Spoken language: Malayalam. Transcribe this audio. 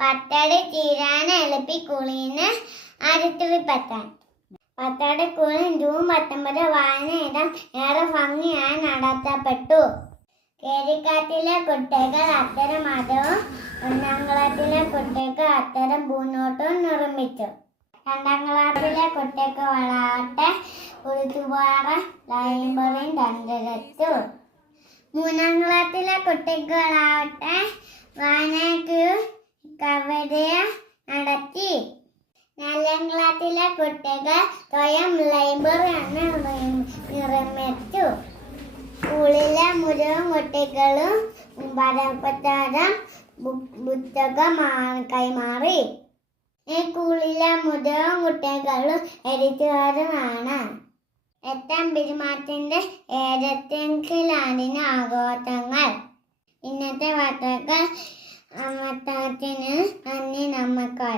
പത്താട് തീരാൻ എളുപ്പി കുളീന് ആരത്തുവി പത്താൻ പത്തടി കുളി ജൂൺ പത്തൊമ്പത് വായനയിടം ഏറെ ഭംഗിയായി നടത്തപ്പെട്ടു. കേരിക്കാട്ടിലെ കുട്ടികൾ അത്തരം മതവും ഒന്നാം ക്ലാസ്സിലെ കുട്ടികൾ അത്തരം പൂന്നോട്ടും നിർമ്മിച്ചു. രണ്ടാം ക്ലാസ്സിലെ കുട്ടികൾ വളാട്ടെ ഉരുത്തുപാറ ലൈബ്രറിയും തണ്ടെടുത്തു മൂന്നാം ക്ലാസ്സിലെ കുട്ടികളാവട്ടെ വായനയ്ക്ക് കവിത നടത്തി. നാലാം ക്ലാസ്സിലെ കുട്ടികൾ സ്വയം ലൈബ്രറി നിർമ്മിച്ചു. സ്കൂളിലെ മുഴുവൻ കുട്ടികളും പരപ്പത്താരം പുസ്തകം കൈമാറി. ഈ സ്കൂളിലെ മുഴുവൻ കുട്ടികളും എഴുത്തുകാരുമാണ്. എട്ടാം പെരുമാറ്റത്തിന്റെ ഏഴത്തെങ്കിലാണിന് ആഘോഷങ്ങൾ. ഇന്നത്തെ വാർത്തകൾ അമ്മത്താറ്റിന് നന്ദി നമസ്കാരം.